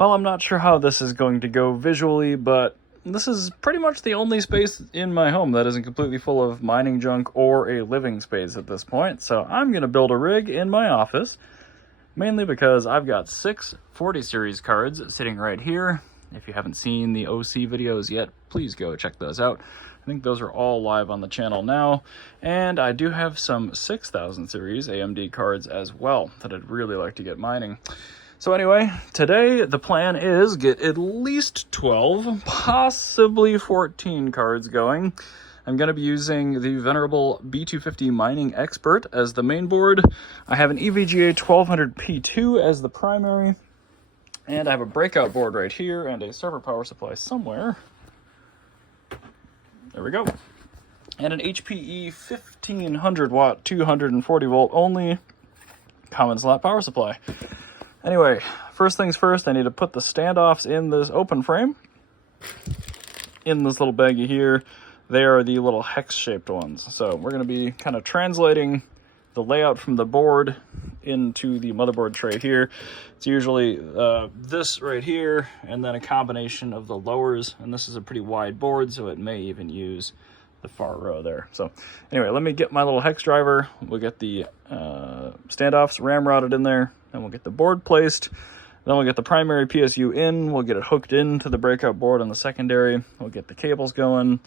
Well, I'm not sure how this is going to go visually, but this is pretty much the only space in my home that isn't completely full of mining junk or a living space at this point. So I'm going to build a rig in my office, mainly because I've got 6 40 series cards sitting right here. If you haven't seen the OC videos yet, please go check those out. I think those are all live on the channel now. And I do have some 6000 series AMD cards as well that I'd really like to get mining. So anyway, today the plan is get at least 12, possibly 14 cards going. I'm going to be using the venerable B250 Mining Expert as the main board. I have an EVGA 1200P2 as the primary. And I have a breakout board right here and a server power supply somewhere. There we go. And an HPE 1500 watt, 240 volt only common slot power supply. Anyway, first things first, I need to put the standoffs in this open frame. In this little baggie here, they are the little hex-shaped ones. So we're going to be kind of translating the layout from the board into the motherboard tray here. It's usually this right here, and then a combination of the lowers. And this is a pretty wide board, so it may even use the far row there. So anyway, let me get my little hex driver. We'll get the standoffs ramrodded in there. Then we'll get the board placed. Then we'll get the primary PSU in. We'll get it hooked into the breakout board on the secondary. We'll get the cables going,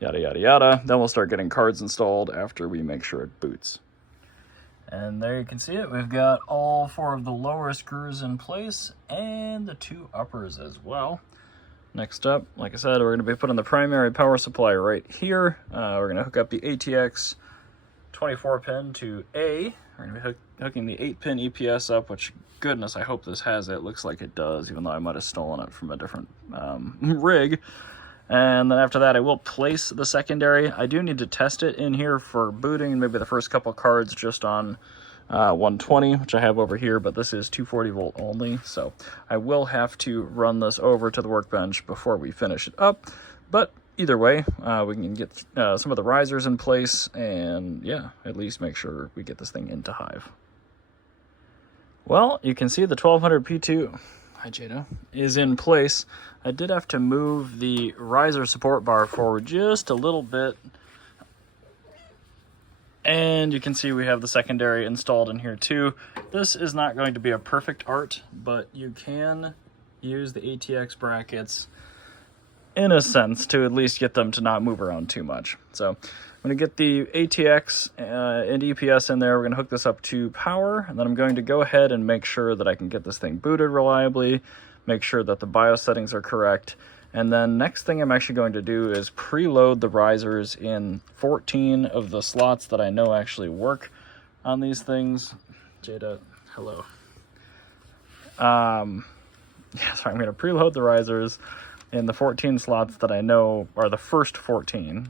yada, yada, yada. Then we'll start getting cards installed after we make sure it boots. And there you can see it. We've got all 4 of the lower screws in place and the 2 uppers as well. Next up, like I said, we're going to be putting the primary power supply right here. We're going to hook up the ATX 24 pin to A. We're going to be hooking the 8-pin EPS up, which, goodness, I hope this has it. Looks like it does, even though I might have stolen it from a different rig. And then after that, I will place the secondary. I do need to test it in here for booting, maybe the first couple cards just on 120, which I have over here, but this is 240 volt only. So I will have to run this over to the workbench before we finish it up. But either way, we can get some of the risers in place and, yeah, at least make sure we get this thing into Hive. Well, you can see the 1200P2, hi Jada, is in place. I did have to move the riser support bar forward just a little bit. And you can see we have the secondary installed in here too. This is not going to be a perfect art, but you can use the ATX brackets in a sense to at least get them to not move around too much. So I'm going to get the ATX and EPS in there. We're going to hook this up to power, and then I'm going to go ahead and make sure that I can get this thing booted reliably, make sure that the BIOS settings are correct. And then next thing I'm actually going to do is preload the risers in 14 of the slots that I know actually work on these things. Jada, hello. Yeah, so I'm going to preload the risers in the 14 slots that I know are the first 14,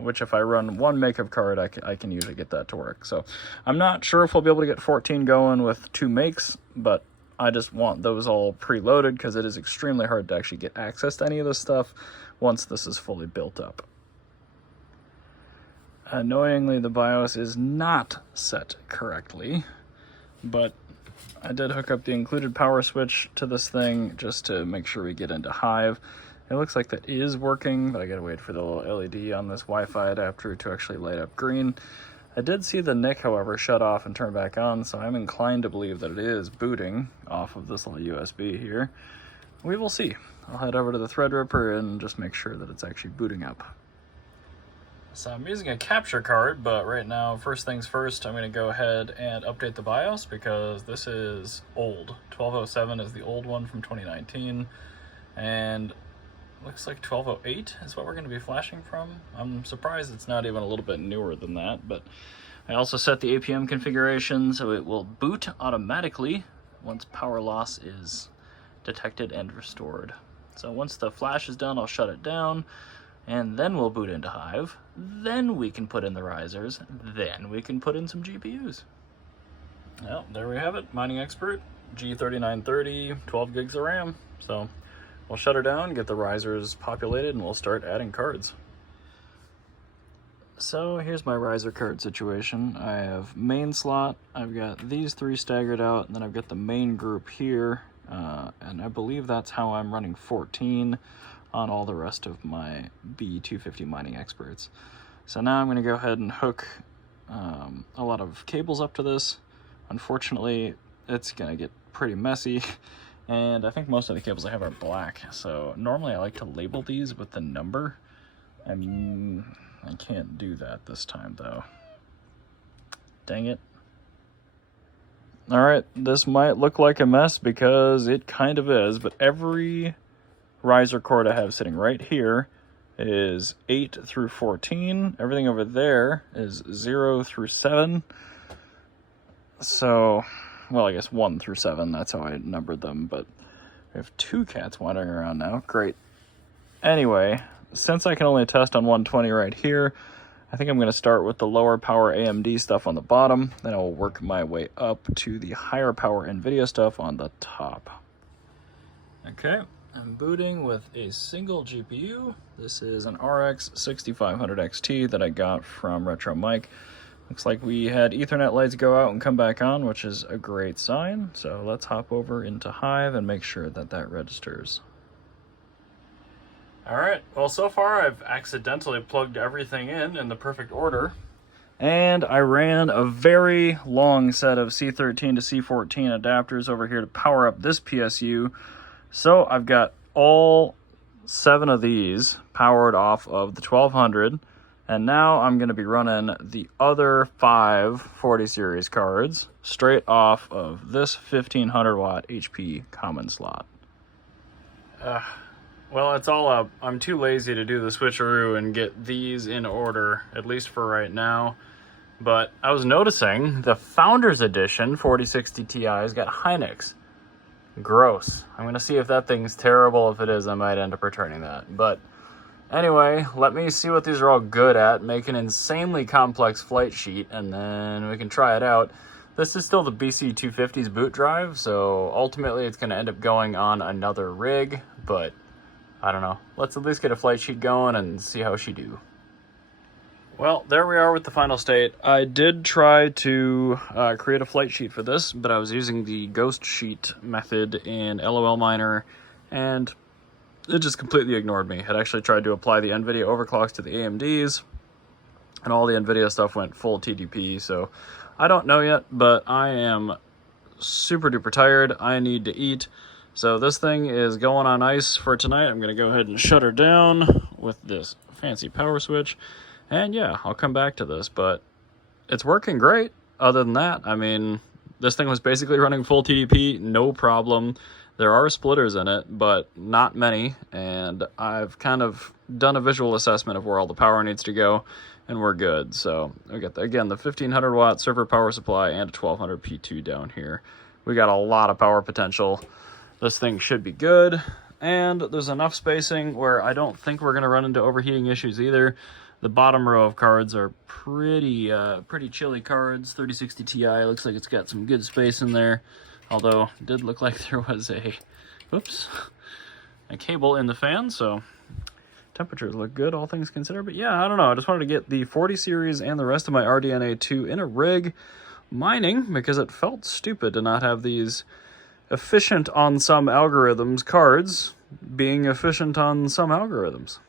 which if I run one make of card, I can usually get that to work. So I'm not sure if we'll be able to get 14 going with 2 makes, but I just want those all preloaded because it is extremely hard to actually get access to any of this stuff once this is fully built up. Annoyingly, the BIOS is not set correctly, but I did hook up the included power switch to this thing just to make sure we get into Hive. It looks like that is working, but I gotta wait for the little LED on this Wi-Fi adapter to actually light up green. I did see the NIC, however, shut off and turn back on, so I'm inclined to believe that it is booting off of this little USB here. We will see. I'll head over to the Threadripper and just make sure that it's actually booting up. So I'm using a capture card, but right now, first things first, I'm going to go ahead and update the BIOS because this is old. 1207 is the old one from 2019, and looks like 1208 is what we're going to be flashing from. I'm surprised it's not even a little bit newer than that, but I also set the APM configuration so it will boot automatically once power loss is detected and restored. So once the flash is done, I'll shut it down, and then we'll boot into Hive. Then we can put in the risers. Then we can put in some GPUs. Well, there we have it. Mining Expert, G3930, 12 gigs of RAM. So we'll shut her down, get the risers populated, and we'll start adding cards. So here's my riser card situation. I have main slot, I've got these 3 staggered out, and then I've got the main group here and I believe that's how I'm running 14 on all the rest of my B250 mining experts. So now I'm going to go ahead and hook a lot of cables up to this. Unfortunately, it's going to get pretty messy, and I think most of the cables I have are black, so normally I like to label these with the number. I can't do that this time, though. Dang it. Alright, this might look like a mess because it kind of is, but every riser cord I have sitting right here is 8 through 14. Everything over there is 0 through 7. So, well, I guess 1 through 7, that's how I numbered them, but we have 2 cats wandering around now. Great. Anyway, since I can only test on 120 right here, I think I'm going to start with the lower power AMD stuff on the bottom, then I'll work my way up to the higher power NVIDIA stuff on the top. Okay, I'm booting with a single GPU. This is an RX 6500 XT that I got from Retro Mike. Looks like we had Ethernet lights go out and come back on, which is a great sign. So let's hop over into Hive and make sure that that registers. Alright, well, so far I've accidentally plugged everything in the perfect order. And I ran a very long set of C13 to C14 adapters over here to power up this PSU. So I've got all 7 of these powered off of the 1200. And now I'm going to be running the other 5 40 series cards straight off of this 1500 watt HP common slot. Well, it's all up. I'm too lazy to do the switcheroo and get these in order, at least for right now. But I was noticing the Founders Edition 4060 Ti's got Hynix. Gross. I'm going to see if that thing's terrible. If it is, I might end up returning that. But anyway, let me see what these are all good at, make an insanely complex flight sheet, and then we can try it out. This is still the BC250's boot drive, so ultimately it's going to end up going on another rig, but I don't know. Let's at least get a flight sheet going and see how she do. Well, there we are with the final state. I did try to create a flight sheet for this, but I was using the ghost sheet method in LOL Miner, and it just completely ignored me. It actually tried to apply the NVIDIA overclocks to the AMDs, and all the NVIDIA stuff went full TDP, so I don't know yet, but I am super duper tired. I need to eat. So this thing is going on ice for tonight. I'm going to go ahead and shut her down with this fancy power switch. And yeah, I'll come back to this, but it's working great. Other than that, I mean, this thing was basically running full TDP, no problem. There are splitters in it, but not many. And I've kind of done a visual assessment of where all the power needs to go, and we're good. So we got, again, the 1500 watt server power supply and a 1200 P2 down here. We got a lot of power potential. This thing should be good, and there's enough spacing where I don't think we're going to run into overheating issues either. The bottom row of cards are pretty chilly cards. 3060 Ti looks like it's got some good space in there, although it did look like there was a cable in the fan, so temperatures look good, all things considered. But yeah, I don't know. I just wanted to get the 40 series and the rest of my RDNA 2 in a rig mining because it felt stupid to not have these efficient on some algorithms cards being efficient on some algorithms.